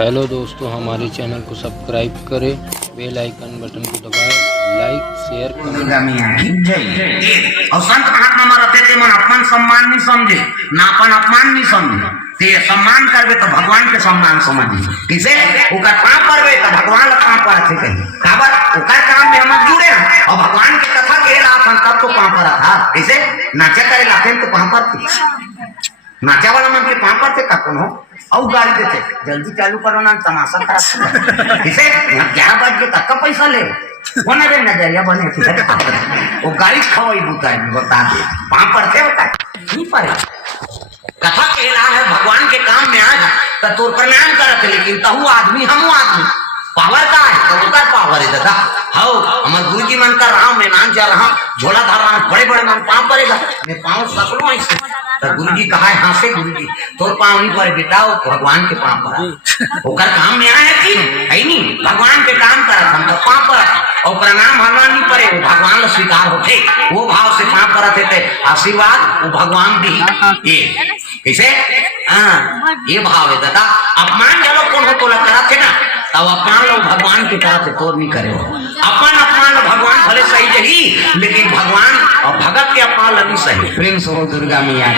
Hello दोस्तों, हमारे channel को सब्सक्राइब करें, बेल आइकन बटन को दबाएं, लाइक शेयर कमेंट। और संत महात्मा मरते थे मन अपमान सम्मान नहीं समझे, ना अपन अपमान नहीं समझे। ते सम्मान करबे तो भगवान के सम्मान समझी। किसे ओकर पाप करबे तो भगवान ला पाप करथे कहीं काबर ओकर काम में हम जुड़े हैं और भगवान की कथा कहेला अपन तब तो पाप करा था। किसे नाचा करे लाते तो पाप करते, नाचा वाला मन के पाप करते का कौन हो और गाड़ी देते जल्दी चालू करो ना तमाशा खराब। किसे 11 बज के तक का पैसा ले होना रे नजरिया बने वो गाड़ी खवाई बुता है बता दे पाप करते होता नहीं पारे। कथा कहला है भगवान के काम में आज तो तोर प्रणाम करते, लेकिन तहु आदमी हमू आदमी पावर का है तो उनका पावर है दादा। हाउ हमार गुरुजी मन कर रहा हूं, मैं मान जा रहा हूं, झोला धर रहा हूं, बड़े बड़े मन पाँव पड़ेगा, मैं पाँव सकलू ऐसे तो गुरुजी कहा है हाँ से गुरुजी तोर पाँव नहीं पड़े बेटा, वो भगवान के पाँव पड़ा ओकर काम में आया कि है नहीं भगवान के काम करा हम तो पाँव पड़ा और प्रणाम भगवान नहीं पड़े वो भगवान स्वीकार होते वो भाव से पाँव पड़ा थे आशीर्वाद वो भगवान भी ये इसे ये भाव है दादा। अपमान चलो कौन हो तोला करा थे ना तब अपमान लोग भगवान की तरह से तोड़ नहीं करे हो अपमान भगवान भले सही जही, लेकिन भगवान और भगत के अपमान लगी सही। प्रेम से हो दुर्गा मैया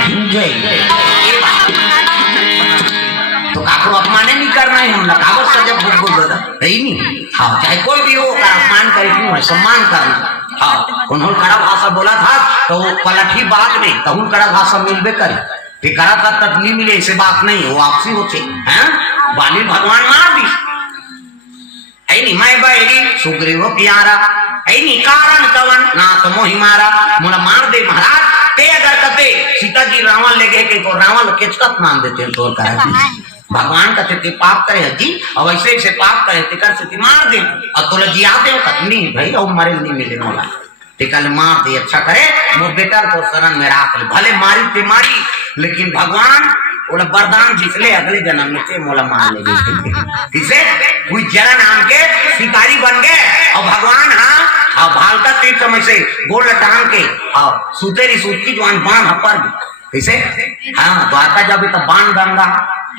तो काको अपमान नहीं करना है हम कागज सजब बोल दादा सही नहीं। हाँ चाहे कोई भी हो अपमान करे क्यों है सम्मान करना। हाँ उन्होंने कड़ा भाषा बोला था तो वो पलटी बाद में तो कड़ा भाषा मिलबे करे टिकरा का तकलीफ मिले ऐसे बात नहीं वो आपसी होते हैं। बाली भगवान मार दी ऐनी मैं बैरी सुग्रीव प्यारा ऐनी कारण कवन ना तो मोहि मारा मोला मार दे महाराज ते अगर कते सीता जी रावण ले गए को रावण केचकत मान देते तो करा भगवान का ते पाप करे जी और वैसे से पाप करे ते कर से मार दे और तोला जी आते हो कतनी भाई और मरे नहीं मिले मोला टिकल मार दे अच्छा करे मोर बेटा को शरण में राख ले भले मारी ते मारी, लेकिन भगवान बोला वरदान जिसले अगले जन्म में ते मोला मार ले किसे कोई जरा नाम के शिकारी बन गए और भगवान हाँ और भालका तीर समय से गोल टांग के और सुतेरी सूती जवान बांध पर कैसे हाँ द्वारका जाबे तो बाण गंगा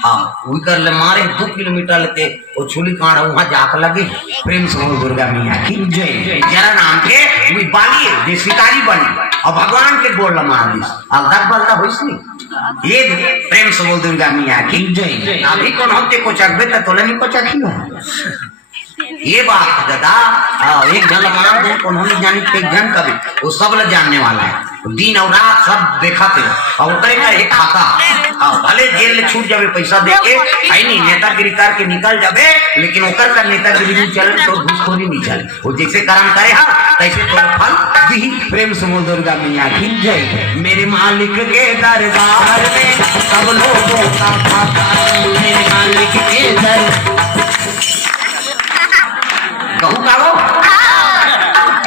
हाँ वही कर ले मारे 2 किलोमीटर लेते वो छुली कांड वहां जाकर लगे। प्रेम से दुर्गा मैया की जय। जरा नाम के वही बाली जे शिकारी बनी और भगवान के गोल मार दी अलग बलता होइस नहीं ये प्रेम से दुर्गा मैया की जय। अभी कौन होते को चकबे तो तोले नहीं को चखी ये बात दादा एक जन मार दे उन्होंने जानी एक जन कभी वो सब ल जानने वाला है दिन और रात सब देखा थे और उतरे का एक खाता भले जेल में छूट जावे पैसा दे के आई नहीं नेतागिरी करके निकल जावे, लेकिन ओकर का नेतागिरी नहीं चले तो घूसखोरी नहीं चले वो जैसे कर्म करे हाँ तैसे तो फल दी। प्रेम से दुर्गा मैया की जय। मेरे मालिक के दरबार में सब लोगों का खाता मेरे मालिक के दरबार कहूँ का वो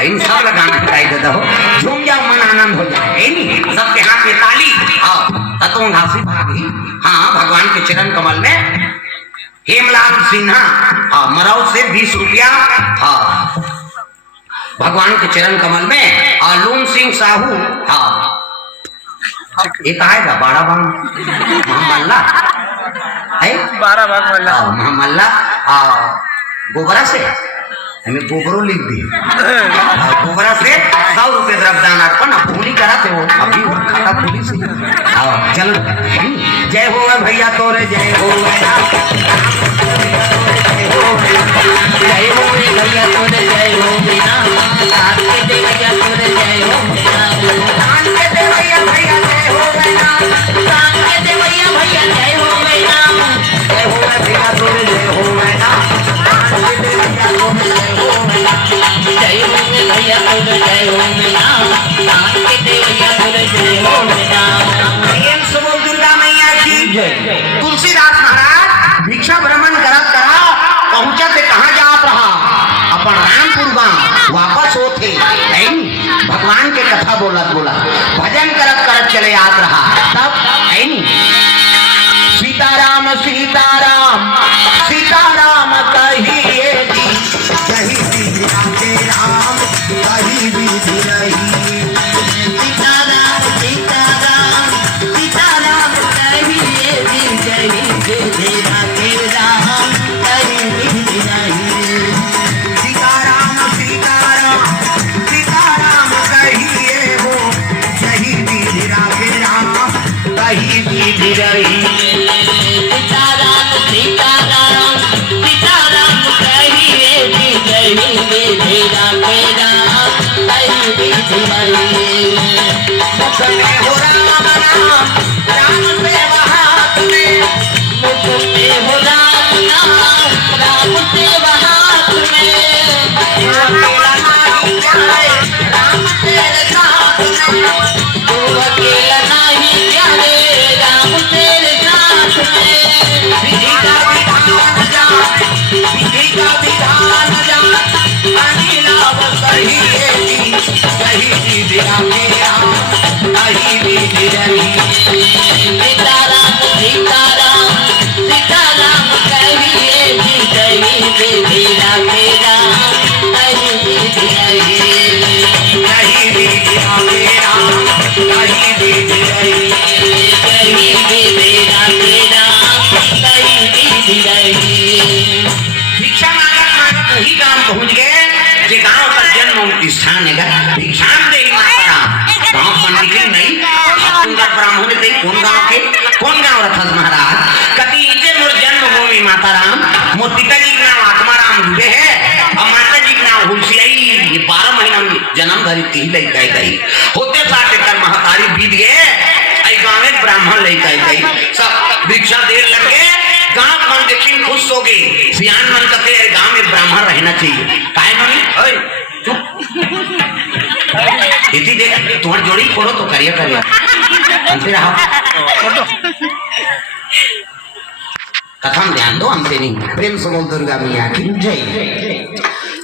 इन सब लगाना दिखाई देता हो झूम जाओ मन आनंद हो जाए नहीं सबके हाथ में ताली तत्व घासी भागी। हाँ भगवान के चरण कमल में हेमलाल सिन्हा मराव से 20 रुपया भगवान के चरण कमल में लूम सिंह साहू एक आएगा बाड़ा बांग महामल्ला बारह भाग मल्ला महामल्ला गोबरा से हमें गोबरों लिख दी गोबरा से 100 रुपये द्रव्यदान अर्पण पूरी करा थे वो अभी खाता पूरी से चल जय हो भैया तोरे जय हो जय हो भैया तोरे जय हो भैया तोरे जय हो तुलसीदास महाराज भिक्षा भ्रमण करत करा पहुंचा थे कहाँ जात रहा अपन रामपुर गांव वापस होते भगवान के कथा बोलत बोला भजन करत करत चले याद रहा तब है सीताराम सीताराम सीताराम कहिए जी कही भी राम कही भी रही सीताराम सीताराम सीताराम कहिए जी कही भी राम बेरा मेरा कहीं बीत आई, कहीं बीत मेरा कहीं बीत आई, कहीं बेरा मेरा कहीं बीत आई। भिक्षा मांगत मांगत वही गांव पहुंच गए जे गांव का जन्म स्थान है। भिक्षाम दे गांव पंडित नहीं सुंदर ब्राह्मण दे कौन गांव के कौन गांव रथस महाराज कति इचे मोर जन्मभूमि माता राम, मोर पिताजी का नाम आत्माराम दुबे है और माता जी का नाम हुलसियाई। ये 12 महीना में जन्म धरी तीन लड़का गई होते 60 एकड़ महतारी बीत गए। आई गांव में ब्राह्मण लड़का गई सब भिक्षा देर लग गए। गांव मन देखी खुश हो गई। सियान मन कहते गांव में ब्राह्मण रहना चाहिए। काय मम्मी इति देख तुम्हारी जोड़ी फोड़ो तो करिए करिए अंते रहो कथम ध्यान दो हमसे नहीं। प्रेम से बोल दुर्गा मैया की जय।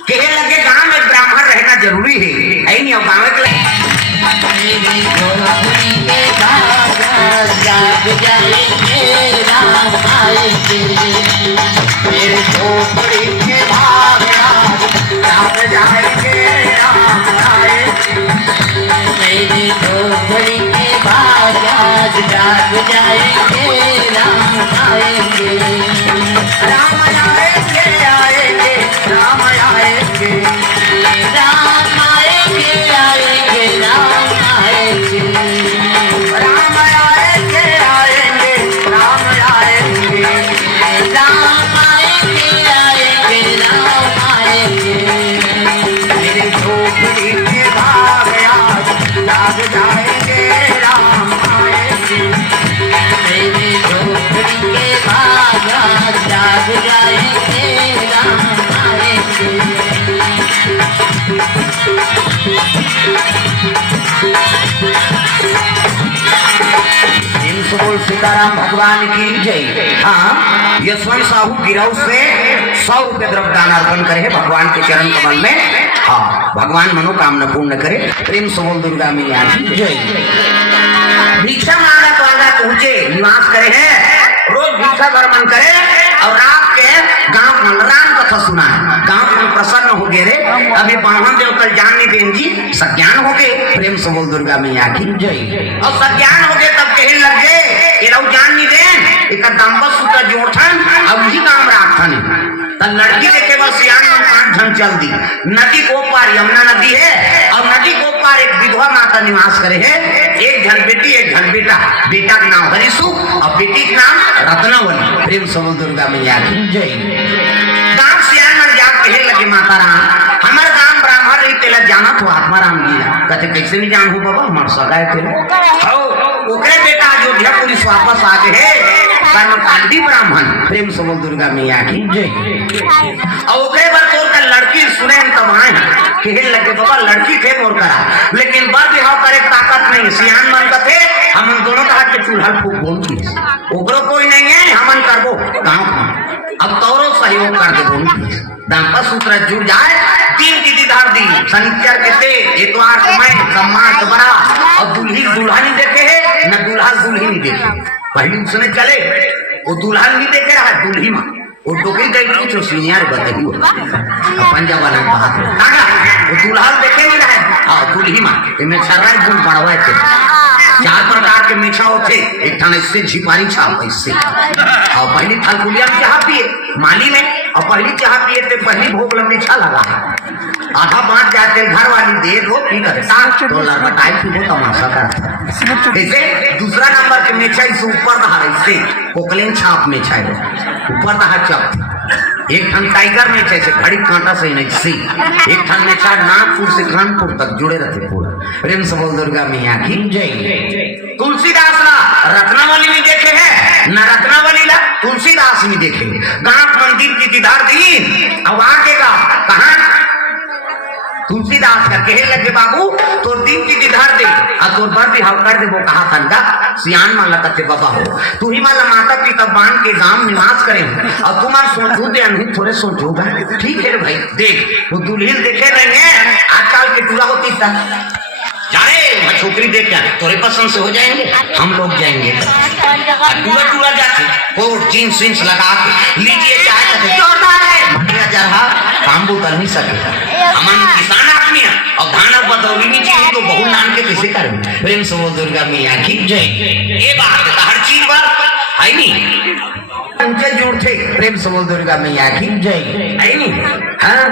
कहे लगे गांव में ब्राह्मण रहना जरूरी है नहीं और गांव के मेरे झोपड़ी के भाग जाएंगे मेरी झोपड़ी के बाद जाग जाएंगे राम आएंगे, राम आएंगे आएंगे राम आएंगे, राम आएंगे आएंगे राम आएंगे, राम आएंगे आएंगे राम आएंगे, राम आएंगे आएंगे राम आएंगे। मेरे झोपड़ी के भाग जाग जाएंगे राम आएंगे, मेरे झोपड़ी के भाग जाग जाएंगे राम आएंगे। बोल सीताराम भगवान की जय। हाँ यशवंत साहू गिरव से 100 रुपये द्रव्य दान अर्पण करे भगवान के चरण कमल में। हाँ भगवान मनोकामना पूर्ण करे। प्रेम से बोल दुर्गा मैया की जय। भिक्षा मांगत वांगत पहुंचे निवास करे है रोज भिक्षा भ्रमण करे और रात के गांव में राम कथा सुना है। गांव में प्रसन्न हो गए रे अभी बामन देव कल जानने बेन जी सज्ञान हो गए। प्रेम से बोल दुर्गा मैया की जय। और सज्ञान हो गए तब कहने लग गए ये लोग जान नहीं दें एक दाम्पत्य सूत्र जोड़थन और वही काम राखथन। तब लड़की देखे बस सियान में 5 जन चल दी। नदी को पार यमुना नदी है और नदी को पार एक विधवा माता निवास करे है। एक जन बेटी एक जन बेटा, बेटा का नाम हरिशु और बेटी का नाम रत्नावली। प्रेम से बोल दुर्गा मैया की जय। गांव सियान में जाग कहे लगे माता राम हमारे गांव ब्राह्मण रही तेला जाना तो आत्माराम जी कहते कैसे नहीं जान हो बाबा हमार सगाए थे ओकरे बेटा अयोध्या पुलिस वापस आ गए है कर्मकांडी ब्राह्मण। प्रेम से बोल दुर्गा मैया की जय। और ओकरे बार तोर का लड़की सुने तब आए कहे लगे बाबा लड़की थे मोर करा लेकिन बर बिहाव करे ताकत नहीं। सियान मन का थे हम दोनों का हाथ के चूल्हा फूक बोलती ओकरो कोई नहीं है हमन करबो गाँव में अब तौरो सहयोग कर दे बोलती दाम्पत्य सूत्र जुड़ जाए। 3 तिथि धार दी शनिचर के थे इतवार समय सम्मान बड़ा और दुल्ही दूल्हा नहीं देखे है न दूल्हा दुल्ही नहीं देखे। पहले उसने चले वो दूल्हा नहीं देखे रहा दुल्ही में वो टोकरी गई कुछ सीनियर बदली पंजाब वाला बात वो दूल्हा देखे नहीं रहा दुल्ही में छर्रा गुण बढ़वा थे। 4 प्रकार के मीठा होते एक थाने इससे झिपारी छाप इससे और पहली थलकुलिया में चाह पिए माली में और पहली चाह पिए थे पहली भोग लग मीठा लगा है आधा बांट जाते घर वाली दे दो की करता तो लड़बटाई थी वो तमाशा करता। जैसे दूसरा नंबर के मीठा इसे ऊपर रहा इससे कोकलिन छाप में छाए ऊपर रहा चप एक ठन टाइगर में छे घड़ी कांटा से नहीं सी एक ठन में चार नागपुर से कानपुर तक जुड़े रहते पूरा। प्रेम से बोल दुर्गा मैया की जय। तुलसीदास ला रत्नावली में देखे है न रत्नावली ला तुलसीदास में देखे गांव मंदिर की दीदार दी अब आगे का कहा तुलसीदास का कहे लगे बाबू तो 3 की दीदार दे और तोर बर बिहाव कर दे वो कहा था का सियान मान लगते बाबा हो तू ही माला माता पिता बांध के गांव निवास करे और तुम्हार सोचू दे नहीं थोड़े सोचोगा ठीक है भाई देख वो दुल्हन देखे रहेंगे आजकल के टूरा होती था जाने मैं छोकरी देख क्या तोरे पसंद से हो जाएंगे हम लोग जाएंगे टूरा टूरा जाते कोट जीन्स विन्स लगा के लीजिए चाहे जोरदार है काम वो कर नहीं सके। हम किसान आदमी है और धान अब बदौली नहीं चाहिए तो बहु नाम के कैसे करें। प्रेम से बोल दुर्गा मैया की जय। ये बात है हर चीज पर है नहीं ऊंचे जोड़ थे। प्रेम से बोल दुर्गा मैया की जय है नहीं। हाँ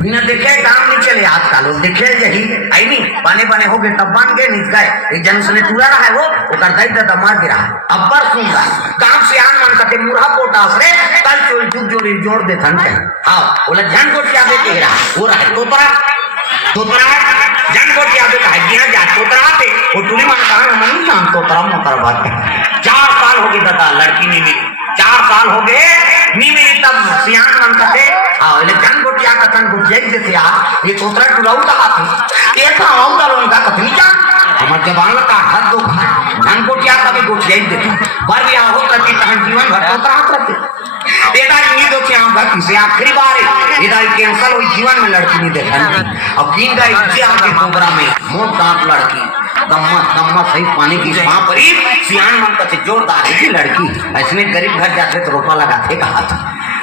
बिना देखे काम नहीं चले आजकल लोग देखे यही आई नहीं पाने पाने हो गए तब बन गए नहीं गए एक जन सुने टूरा रहा है वो कर दाई दादा मार गिरा अब पर सुनगा काम से आन मान कटे मुरहा पोटास रे कल चोल जुग जोड़ी जोड़ दे थन के हां बोला जन को क्या दे गिरा वो रहा तोतरा जन को क्या दे कहा दिया जा तोतरा पे वो टूली मान कहा हम नाम तोतरा मोतर बात 4 साल हो गए दादा लड़की नहीं मिली 4 साल हो गए नहीं मिली तब सियान मन कटे हां ले जन को क्या कथन को जैसे से ये तोतरा टुराऊ का हाथ ये था आऊं का उनका कथनी क्या हमार जवान का हाथ दो जन को क्या कभी को जैसे देता बार भी हो करती तहन जीवन भर तोतरा करते एदा नहीं दो क्या बाकी से आखिरी बार एदा कैंसिल हुई जीवन में लड़की नहीं देखा अब दिन का इच्छा आगे कोबरा में मोट दांत लड़की दम्मा सही पानी की वहां पर ही सियान मन का जोरदार है लड़की ऐसे गरीब घर जाते तो रोपा लगाते कहा था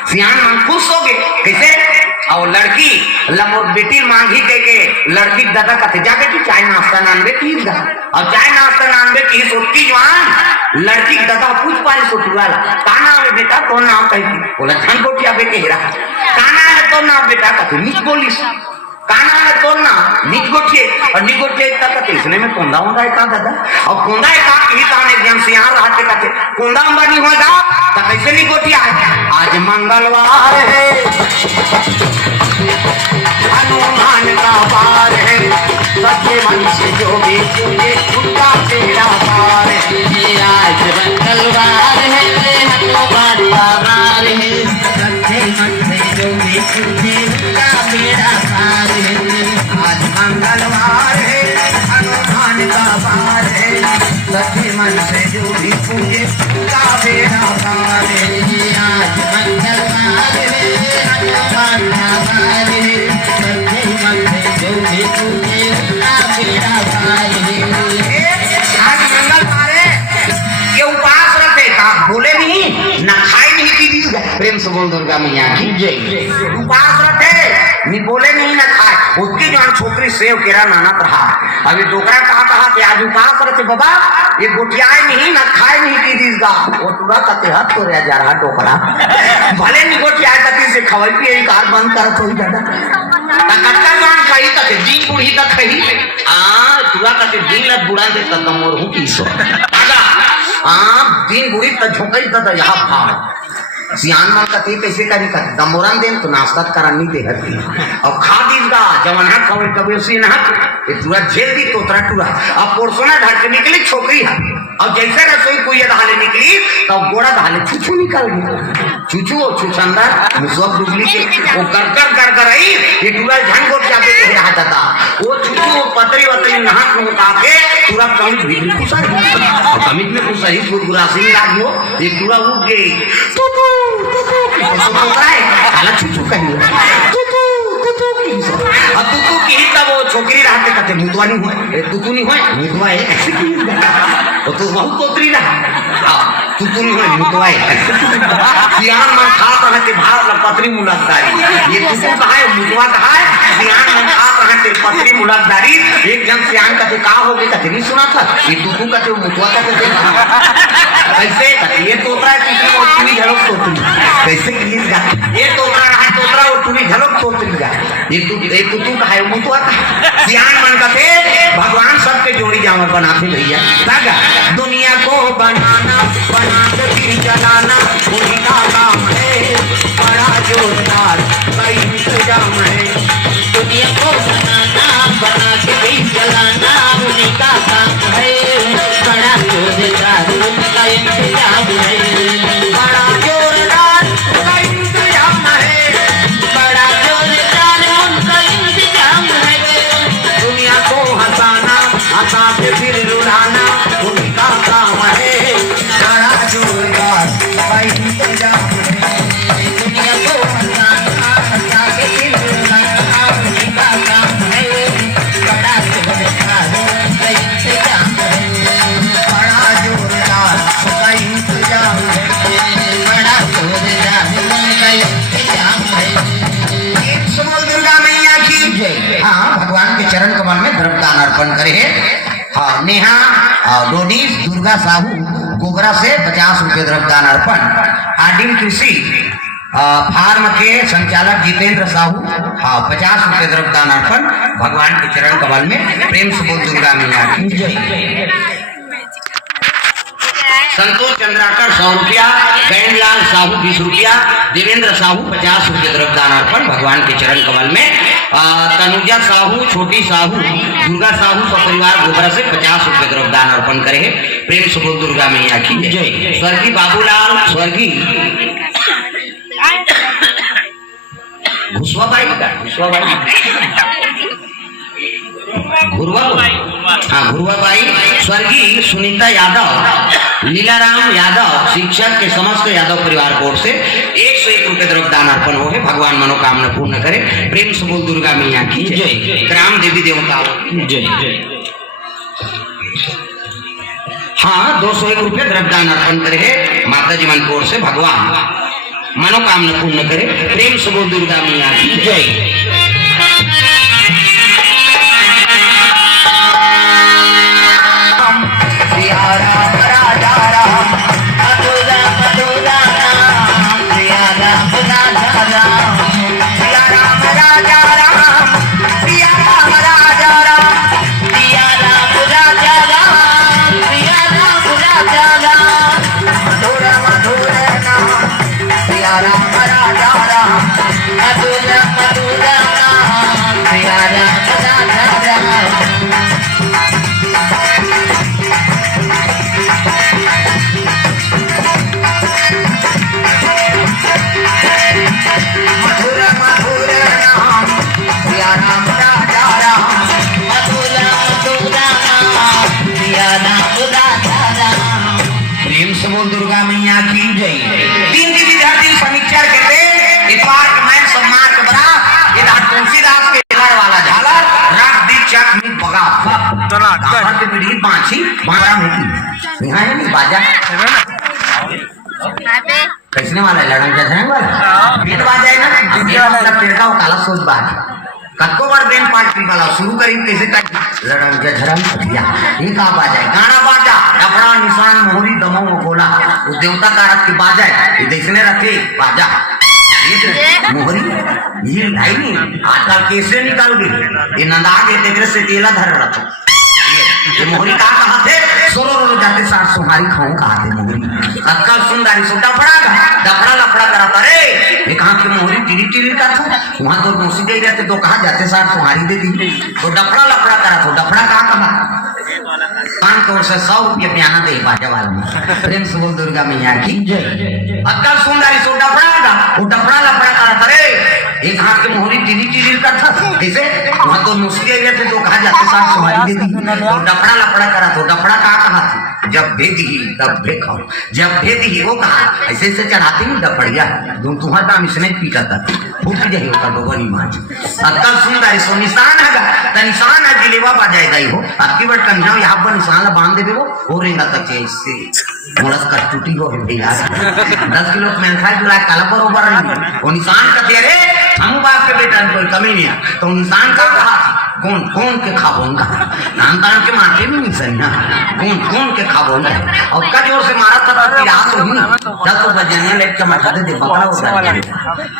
सियान मन खुश हो गए कैसे और लड़की लमोर बेटी मांगी के लड़की दादा कहते जा बेटी चाय नाश्ता नानबे पीस और चाय नाश्ता नानबे पीस उसकी जवान लड़की दादा पूछ पारी सो टुवाला का नाम है बेटा तो नाम कही बोला धन कोटिया बेटे हेरा का नाम है तो नाम बेटा कहते नीच बोलिस काना है तो ना नीच गोठे और नी गोठे तक इसने में कोंदा होता है का दादा और कोंदा है का ही ताने एग्जाम से यहां रहते कहते कोंदा अंबानी होगा तो कैसे नी गोठिया है आज मंगलवार है हनुमान का वार है सच्चे मन से जो भी पूजे उनका तेरा पार है आज मंगलवार है हनुमान का वार है सच्चे मन से जो भी पूजे उनका तेरा पार आज मंगलवार है हनुमान का वार है सच्चे मन से जो भी पूजे उनका बेड़ा पार है आज मंगलवार है हनुमान का वार है सच्चे मन से जो भी पूजे उनका बेड़ा पार है आज मंगलवार है ये उपवास रखे का बोले नहीं ना खाए नहीं पी प्रेम से बोल दुर्गा मैया की जय उपवास रखे नहीं बोले नहीं ना खाए उसकी जो छोकरी सेव केरा नाना रहा अभी डोकरा कहा कि आज उपवास रखे बाबा ये गोटियाए नहीं ना खाए नहीं पी दीसगा वो टूरा कते हाथ तो रह जा रहा डोकरा भले नहीं गोटियाए कती से खवाई पिए कार बंद कर तो ही ज्यादा कट्टा जान कही कते दिन बुढ़ी तक कही टूरा कते दिन लग बुढ़ा दे तक मोर हूं की सो आगा दिन बुढ़ी तक झोंकई तक यहां भाव सियान मन कते कैसे करी कर दमोरन देन तो नाश्ता करानी दे हती और खा दीसगा जवन है खवे कबे उसी ना ये पूरा झेल दी तोतरा टूरा अब पोरसोना ढाल के निकली छोकरी है और जैसे रसोई कोई धाले निकली तब गोड़ा धाले छुछू निकल गई छुछू और छुछंदा मुसब डुबली के वो कर आई ये टूरा झन को जाके के रहा था वो छुछू पतरी वतरी नहा को के पूरा कमिट भीतर कुसर और कमिट में कुछ सही गुरगुरासी लागियो ये टूरा उठ गई साला छुछू कही अब तुतू की ही तब वो छोकरी रहते कहते मुतवा नहीं हुए तुतू नहीं हुए मुतवा है ऐसे की वो तो बहुत तोतरी ना तुतू नहीं हुए मुतवा है सियान मन खात रहते भार न पतरी मुलकदारी ये तुतू कहा है मुतवा कहा है सियान मन खात रहते पतरी मुलकदारी एक जन सियान कहते का हो गए कहते नहीं सुना था ये तुतू कहते मुतवा कहते कैसे कहते ये तोतरा है तुतू और तुनी झलक तोतरी कैसे क्लीज गा ये तोतरा रहा तोतरा और तुनी झलक तोतरी गा ये तुतू का है मुतवा का सियान मन का थे भगवान सबके जोड़ी जामर बनाते भैया लगा दुनिया को बनाना बना के फिर चलाना उन्हीं का काम है बड़ा जोरदार कई इंतजाम है दुनिया को बनाना बना के फिर चलाना उन्हीं का काम है बड़ा जोरदार उनका इंतजाम है बड़ा जोरदार उनका इंतजाम है बड़ा जोरदार उनका इंतजाम है दुनिया को हंसाना हंसा के फिर रुलाना उनका काम है बड़ा जोरदार उनका इंतजाम है दुनिया को हंसाना हंसा के फिर रुलाना उनका काम है बड़ा जोरदार उनका इंतजाम है बड़ा जोरदार उनका इंतजाम है बड़ा जोरदार उनका अर्पण करे है। हाँ, नेहा डोडीज दुर्गा साहू गोबरा से 50 रुपये द्रव्यदान अर्पण। आदिम कृषि फार्म के संचालक जितेंद्र साहू, हाँ 50 रुपये द्रव्यदान अर्पण। भगवान के चरण कमल में प्रेम से बोल दुर्गा मैया की जय। संतोष चंद्राकर 100 रुपया, गैंडलाल साहू 20 रुपया, देवेंद्र साहू 50 रुपये द्रव्यदान अर्पण। भगवान के चरण कमल में तनुजा साहू, छोटी साहू, दुर्गा साहू सपरिवार गोबरा से 50 रुपये द्रव्यदान अर्पण करे है। प्रेम से बोल दुर्गा मैया की जय। स्वर्गीय बाबूलाल, स्वर्गीय घुसवाबाई, घुरवाबाई, स्वर्गीय सुनीता यादव, लीलाराम यादव, शिक्षक के समस्त यादव परिवार कोर से 101 रुपये द्रव्यदान अर्पण हो है। भगवान मनोकामना पूर्ण करे। प्रेम से बोल दुर्गा मैया की जय। ग्राम देवी देवता जय। हाँ 201 रुपये द्रव्यदान अर्पण करे है माता जी मनपुर से। भगवान मनोकामना पूर्ण करे। प्रेम से बोल दुर्गा मैया की जय। दुर्गा मैया की जय। 3 विद्यार्थी समीक्षर के थे इतवार के मैं सम्मान के बरा इधर तुलसीदास के घर वाला झालर रख दी चक में बगा गांव के पीढ़ी पांची मारा होती यहाँ है नहीं बाजा कैसने वाला है लड़न जधने वाला बीट बाजा है ना ये मतलब पेड़ का वो काला सोच बाज कत्को बार बेन पार्टी वाला शुरू करी कैसे कर लड़न के धर्म दिया ये का बाजा है गाना बाजा डबड़ा निशान मोहरी दमो गोला उस देवता कारक की बाजा है ये देखने रखे बाजा ये मोहरी ये ढाई नहीं आजकल कैसे निकाल गई ये नंदा के तेरे से तेला धर रखा ये मोहरी कहा थे सोरो जाते साथ सुहारी खाऊं कहा थे मोहरी अक्कल सुंदरी सो डफड़ा लफड़ा कराता रे ये कहा कि मोहरी टिरी टिरी का था वहां तो नौसी गई रहते तो कहा जाते साथ सुहारी देती तो डफड़ा लफड़ा करा तो डफड़ा कहा कान तोड़ से 100 रुपये प्याना दे बाजा वाला में प्रेम से बोल दुर्गा मैया की जय। अक्कल सुंदरी सो डफड़ा वो डफड़ा लफड़ा कराता रे एक हाथ के मोहरी टिरी टिरी का था जैसे वहां तो नौसी गई रहते तो कहा जाते साथ सुहारी देती तो डफड़ा लफड़ा करा तो डफड़ा कहा था जब भेद ही तब भेखाओ जब भेद ही वो कहा ऐसे ऐसे चढ़ाते नहीं डफड़िया तुम्हारा दाम इसने पीटा था फूट जाए होता भगवानी माज अक्कल सुंदरी सो निशान है निशान है जिलेवा बाजाए गई हो आपकी बट कंधा यहाँ पर निशान बांध दे वो हो रेंगा तक इससे मोड़स का टूटी हो भैया 10 किलो में खाए बुला काला बरोबर नहीं वो निशान का दे रे हम बाप के बेटा कोई कमी नहीं है तो निशान का कहा कौन कौन के खाबोंगा नाम तान के मारते भी नहीं सही कौन कौन के खाबोंगा और का जोर से मारा था तो रात हो ही 10 बजे ले चमका दे पकड़ा होगा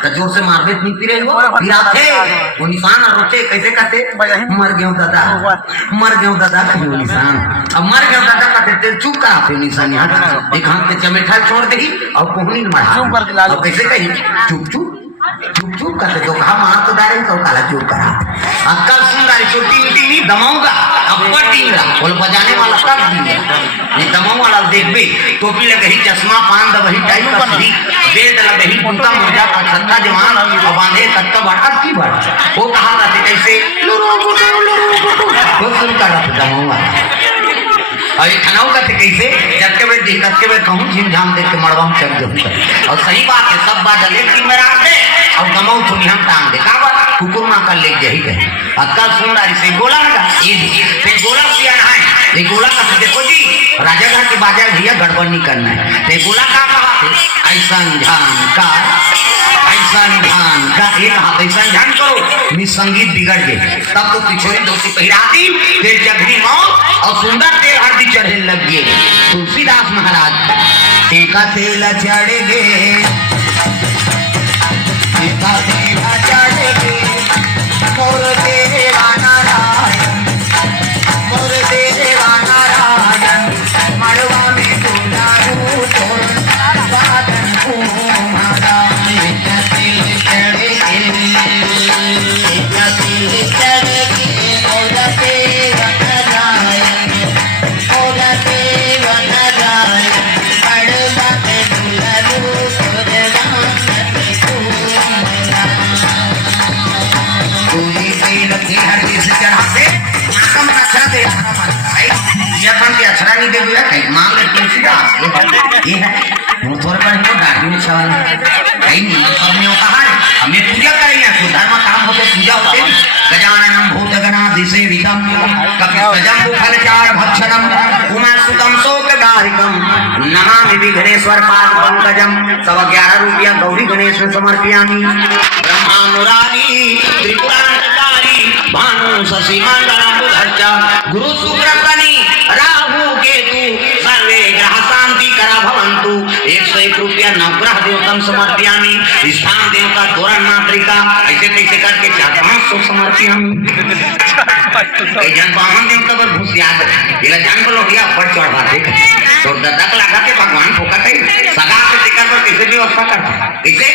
का जोर से मार दे नहीं पिरे वो रात थे वो निशान रोते कैसे कहते मर गए दादा क्यों निशान अब मर गए दादा कहते चुप कराते निशान यहाँ एक हाथ पे चमेठा छोड़ देगी और कोहनी मारा और कैसे कही चुप चुप चुप चुप करते तो कहा मार तो डाले तो काला चुप करा अक्कल सुंदरी छोटी मिट्टी नहीं दमाऊंगा अब पटींगा बोल बजाने वाला कर दिया ये दमाऊ वाला देख भी टोपी लगे ही चश्मा पान दबही टाइप का सही बेल्ट लगे ही कुर्ता मोजा का छत्ता जवान और बांधे कत्ता बाटा की बात वो कहा करते कैसे वो सुन कर दमाऊ वाला और ये खनाऊ का कैसे जब के वे कहूँ झिमझाम देख के मड़वा चल जाऊँ और सही बात है सब बात लेकिन मेरा दे और दमाऊ सुनी हम टांग दे का बात कुकुर माँ का ले जाही कहे अक्कल सुंदरी से गोला का ये गोला किया है ये गोला का देखो जी राजा घर के बाजार भैया गड़बड़ नहीं करना है ये गोला का कहा थे ऐसा ऐसा ध्यान का एक हाथ ऐसा ध्यान करो मी संगीत बिगड़ गए तब तो पिछोरी धोती पहिराती फिर जगनी मौत और सुंदर तेल हल्दी चढ़े लग गए तुलसीदास महाराज टीका तेल चढ़ गए टीका तेल चढ़ गए मोर देवा नारायण मोर देवा नारायण मड़वा में डूबा तोर बादन घूमारा अक्षरा नहीं दे दिया कहीं मांग ले तुलसीदास ये है वो थोड़े पर हिंदू डाटी में छावा कहीं नहीं करने होता है हमें पूजा करेंगे तो धर्म काम होते पूजा होते गजाननम भूतगणाधिसेवितम कपितजं फलचार भक्षणम उमासुतम शोकदारिकम नमामि विघ्नेश्वर पाद पंकजम सब 11 रुपया गौरी गणेश में समर्पयामि ब्रह्मा मुरारी त्रिपुरांतकारी भानु शशि मंगलम बुधश्च गुरु शुक्र शनि राहु केतु सर्वे ग्रह शांति करा भवन्तु 101 रुपया नवग्रह देवतम समर्पयामि स्थान देवता तोरण मातृका ऐसे कैसे करके 400-500 समर्पयामि जन बामन देवता पर घुस याद इला जान बोलो भैया ऊपर चढ़ाते तो ददक लगा के भगवान फोकट है सगा से टिकट पर कैसे व्यवस्था करता कैसे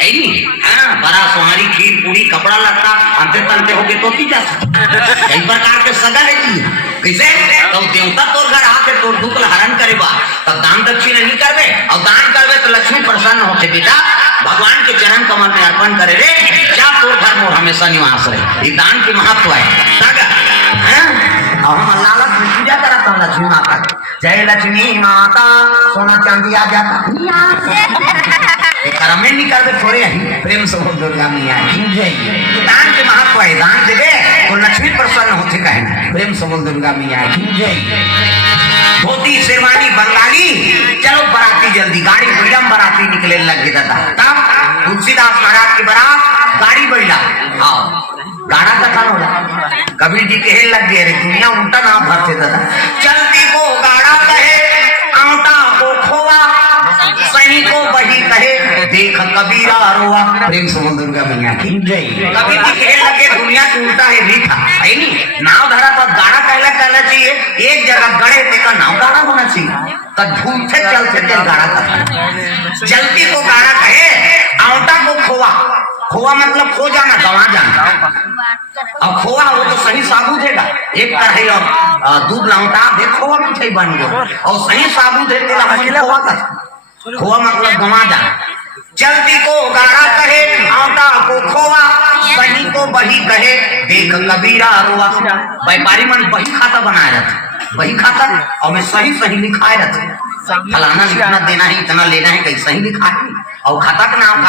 नहीं हाँ बड़ा सुहारी खीर पूरी कपड़ा लगता अंते तंते होके तो पी जा कई प्रकार के सगा है जी कैसे तो देवता तोर घर आके तोर दुख हरण करेगा तब दान दक्षिणा नहीं करबे और दान करबे तो लक्ष्मी प्रसन्न होते बेटा भगवान के चरण कमल में अर्पण करे रे क्या तोर घर मोर हमेशा निवास रहे ये दान के महत्व है सगा और हम लालच में पूजा कराता हूँ लक्ष्मी माता जय लक्ष्मी माता सोना चांदी आ जाता कर्म नहीं करते थोड़े प्रेम से हो दुर्गा मैया दान के महत्व है दान देवे तो लक्ष्मी प्रसन्न होते कहे प्रेम से बोल दुर्गा मैया धोती शेरवानी बंगाली चलो बराती जल्दी गाड़ी बढ़िया बराती निकले लगे दादा तब तुलसीदास महाराज की बारात गाड़ी बढ़िया आओ गाड़ा का खान होला कबीर जी कहे लग गए रे दुनिया उल्टा नाम भरते दादा चलती को गाड़ा कहे आटा को खोआ सही को बही कहे देख कबीरा रोआ प्रेम से दुर्गा मैया की जय कबीर जी कहे लगे दुनिया की उल्टा है मीठा है नहीं नाव धरा पर गाड़ा कहना चाहिए एक जगह गड़े ते का नाव गाड़ा होना चाहिए तो झूठे चलते थे गाड़ा का जलती को गाड़ा कहे आटा को खोआ खोआ मतलब खो जाना गंवा जाना अब खोआ वो तो सही साबुत देगा एक कढ़ाई और दूध लाऊंटा दे खोआ मिठाई बन गया और सही साबुत देते खोआ का खोआ मतलब गंवा जाना चलती को गाड़ा कहे आटा को खोआ सही को बही कहे देख कबीरा रोआ व्यापारी मन बही खाता बनाया रहता वही खाता और मैं सही सही लिखाए रहते फलाना इतना देना है इतना लेना है कहीं सही लिखा है और खाता का नाम